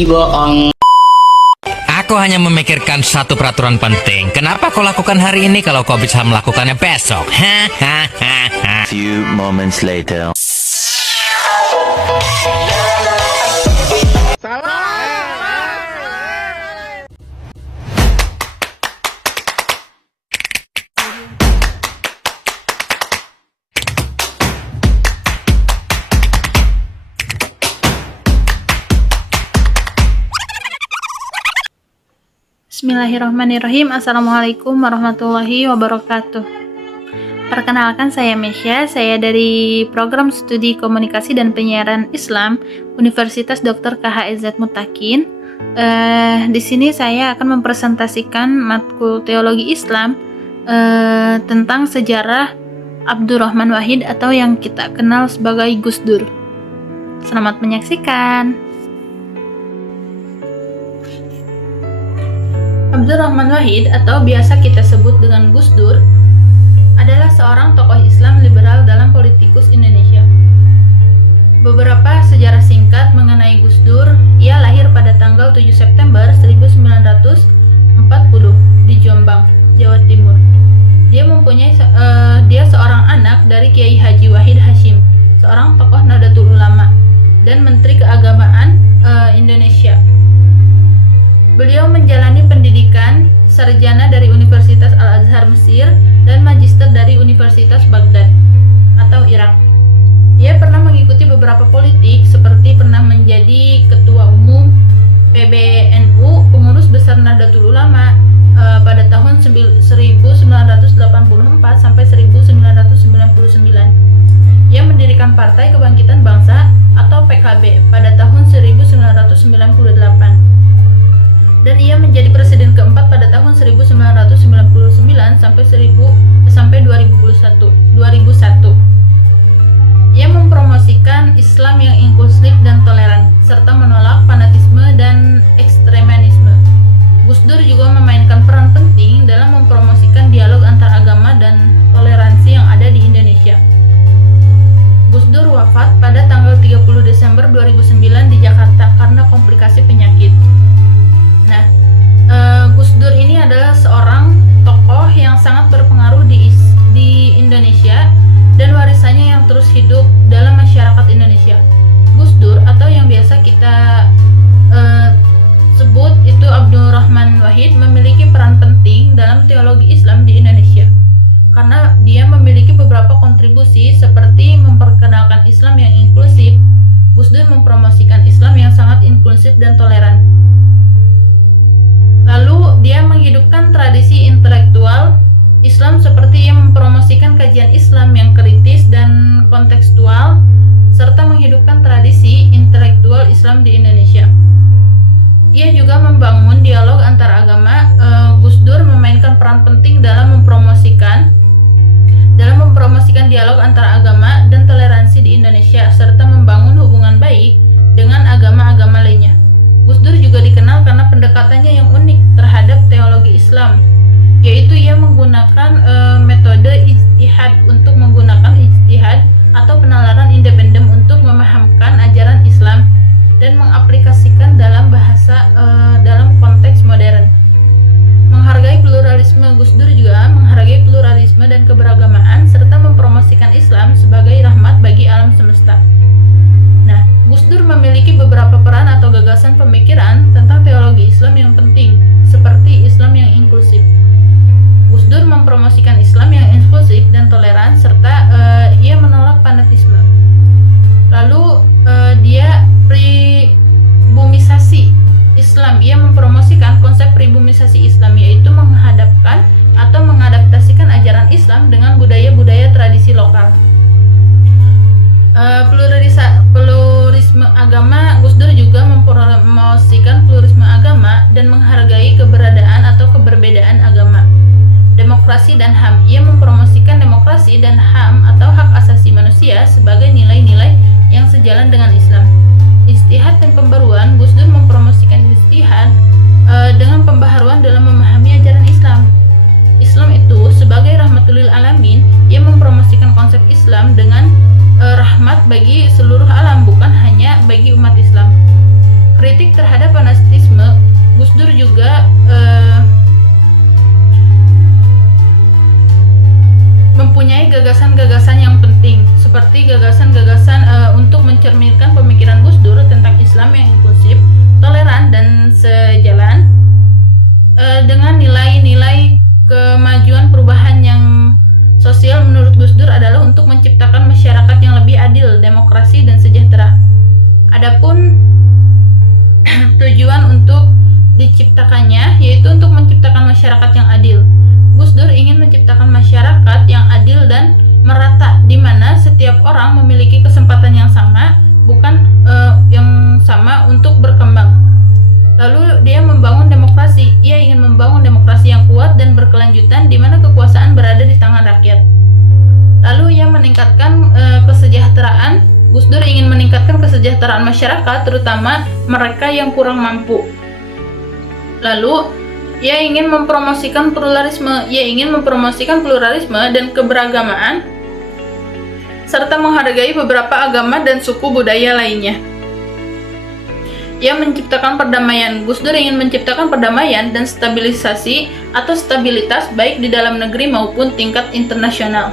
bohong. Aku hanya memikirkan satu peraturan penting. Kenapa kau lakukan hari ini kalau kau bisa melakukannya besok? Few moments later. Bismillahirrahmanirrahim. Assalamualaikum warahmatullahi wabarakatuh. Perkenalkan, saya Mesya. Saya dari Program Studi Komunikasi dan Penyiaran Islam Universitas Dr. KHIZ Mutakin. Di sini saya akan mempresentasikan matkul Teologi Islam tentang sejarah Abdurrahman Wahid atau yang kita kenal sebagai Gus Dur. Selamat menyaksikan. Abdurrahman Wahid atau biasa kita sebut dengan Gus Dur adalah seorang tokoh Islam liberal dalam politikus Indonesia. Beberapa sejarah singkat mengenai Gus Dur. Ia lahir pada tanggal 7 September 1940 di Jombang, Jawa Timur. Dia seorang anak dari Kiai Haji Wahid Hasyim, seorang tokoh Nahdlatul Ulama dan Menteri Keagamaan Indonesia. Beliau menjalani pendidikan sarjana dari Universitas Al-Azhar Mesir dan magister dari Universitas Baghdad atau Irak. Ia pernah mengikuti beberapa politik seperti pernah menjadi ketua umum PBNU, pengurus besar Nahdlatul Ulama pada tahun 1984 sampai 1999. Ia mendirikan Partai Kebangkitan Bangsa atau PKB pada tahun 1998. Dan ia menjadi presiden keempat pada tahun 1999 sampai 2001. Ia mempromosikan Islam yang inklusif dan toleran serta menolak fanatisme dan ekstremisme. Gus Dur juga memainkan peran penting dalam mempromosikan dialog antar agama dan toleransi yang ada di Indonesia. Gus Dur wafat pada tanggal 30 Desember 2009 di Jakarta karena komplikasi penyakit. Gus Dur ini adalah seorang tokoh yang sangat berpengaruh di Indonesia dan warisannya yang terus hidup dalam masyarakat Indonesia. Gus Dur atau yang biasa kita sebut itu Abdurrahman Wahid memiliki peran penting dalam teologi Islam di Indonesia karena dia memiliki beberapa kontribusi seperti memperkenalkan Islam yang inklusif. Gus Dur mempromosikan Islam yang sangat inklusif dan toleran. Lalu dia menghidupkan tradisi intelektual Islam seperti ia mempromosikan kajian Islam yang kritis dan kontekstual serta menghidupkan tradisi intelektual Islam di Indonesia. Ia juga membangun dialog antar agama. Gus Dur memainkan peran penting dalam mempromosikan dialog antar agama dan toleransi di Indonesia serta membangun hubungan baik dengan agama-agama lainnya. Gus Dur juga dikenal karena pendekatannya yang unik terhadap teologi Islam, yaitu ia menggunakan metode ijtihad untuk menggunakan ijtihad atau penalaran independen untuk memahamkan ajaran Islam dan mengaplikasikan dalam bahasa dalam konteks modern. Menghargai pluralisme, Gus Dur juga menghargai pluralisme dan keberagamaan serta mempromosikan Islam sebagai rahmat bagi alam semesta. Nah, Gus Dur memiliki beberapa peran atau gagasan pemikiran tentang teologi Islam yang penting, seperti Islam yang inklusif. Gus Dur mempromosikan Islam yang inklusif dan toleran, serta ia menolak fanatisme. Lalu dia pribumisasi Islam. Ia mempromosikan konsep pribumisasi Islam, yaitu menghadapkan atau mengadaptasikan ajaran Islam dengan budaya-budaya tradisi lokal. Pluralisme agama. Gus Dur juga mempromosikan pluralisme agama dan menghargai keberadaan atau keberbedaan agama. Demokrasi dan HAM. Ia mempromosikan demokrasi dan HAM atau hak asasi manusia sebagai nilai-nilai yang sejalan dengan Islam. Ijtihad dan pembaruan. Gus Dur mempromosikan ijtihad dengan pembaharuan dalam memahami ajaran Islam. Islam itu sebagai rahmatul lil alamin. Ia mempromosikan konsep Islam dengan rahmat bagi seluruh alam, bukan hanya bagi umat Islam. Kritik terhadap Adapun tujuan untuk diciptakannya yaitu untuk menciptakan masyarakat yang adil. Gus Dur ingin menciptakan masyarakat yang adil dan merata, di mana setiap orang memiliki kesempatan yang sama, bukan yang sama untuk berkembang. Lalu dia membangun demokrasi. Ia ingin membangun demokrasi yang kuat dan berkelanjutan, di mana kekuasaan berada di tangan rakyat. Lalu ia meningkatkan kesejahteraan. Gus Dur ingin meningkatkan kesejahteraan masyarakat, terutama mereka yang kurang mampu. Lalu ia ingin mempromosikan pluralisme. Ia ingin mempromosikan pluralisme dan keberagamaan, serta menghargai beberapa agama dan suku budaya lainnya. Ia menciptakan perdamaian. Gus Dur ingin menciptakan perdamaian dan stabilisasi atau stabilitas baik di dalam negeri maupun tingkat internasional.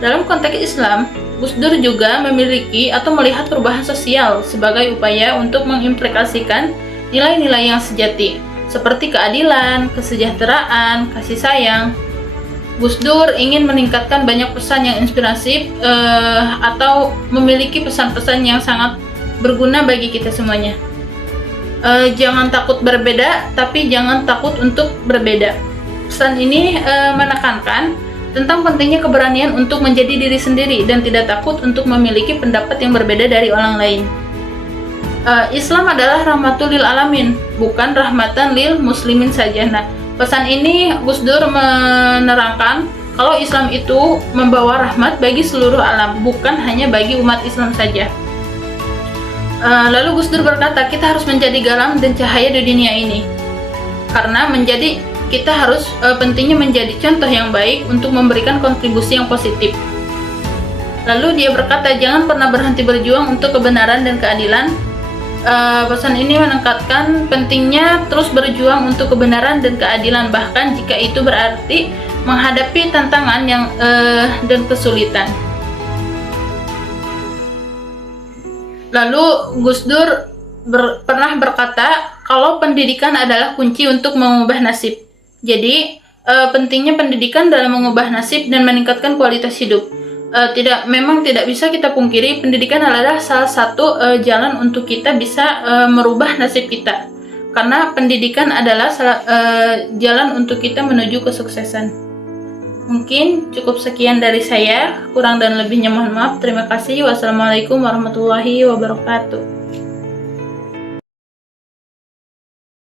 Dalam konteks Islam, Gus Dur juga memiliki atau melihat perubahan sosial sebagai upaya untuk mengimplikasikan nilai-nilai yang sejati, seperti keadilan, kesejahteraan, kasih sayang. Gus Dur ingin meningkatkan banyak pesan yang inspiratif atau memiliki pesan-pesan yang sangat berguna bagi kita semuanya. Jangan takut berbeda, tapi jangan takut untuk berbeda. Pesan ini menekankan tentang pentingnya keberanian untuk menjadi diri sendiri dan tidak takut untuk memiliki pendapat yang berbeda dari orang lain. Islam adalah rahmatul lil alamin, bukan rahmatan lil muslimin saja. Nah, pesan ini Gus Dur menerangkan kalau Islam itu membawa rahmat bagi seluruh alam, bukan hanya bagi umat Islam saja. Lalu Gus Dur berkata, kita harus menjadi garam dan cahaya di dunia ini, karena kita harus pentingnya menjadi contoh yang baik untuk memberikan kontribusi yang positif. Lalu dia berkata, jangan pernah berhenti berjuang untuk kebenaran dan keadilan. Pesan ini menekankan pentingnya terus berjuang untuk kebenaran dan keadilan, bahkan jika itu berarti menghadapi tantangan dan kesulitan. Lalu Gus Dur pernah berkata kalau pendidikan adalah kunci untuk mengubah nasib. Jadi pentingnya pendidikan dalam mengubah nasib dan meningkatkan kualitas hidup. Memang tidak bisa kita pungkiri, pendidikan adalah salah satu jalan untuk kita bisa merubah nasib kita. Karena pendidikan adalah jalan untuk kita menuju kesuksesan. Mungkin cukup sekian dari saya, kurang dan lebihnya mohon maaf. Terima kasih. Wassalamualaikum warahmatullahi wabarakatuh.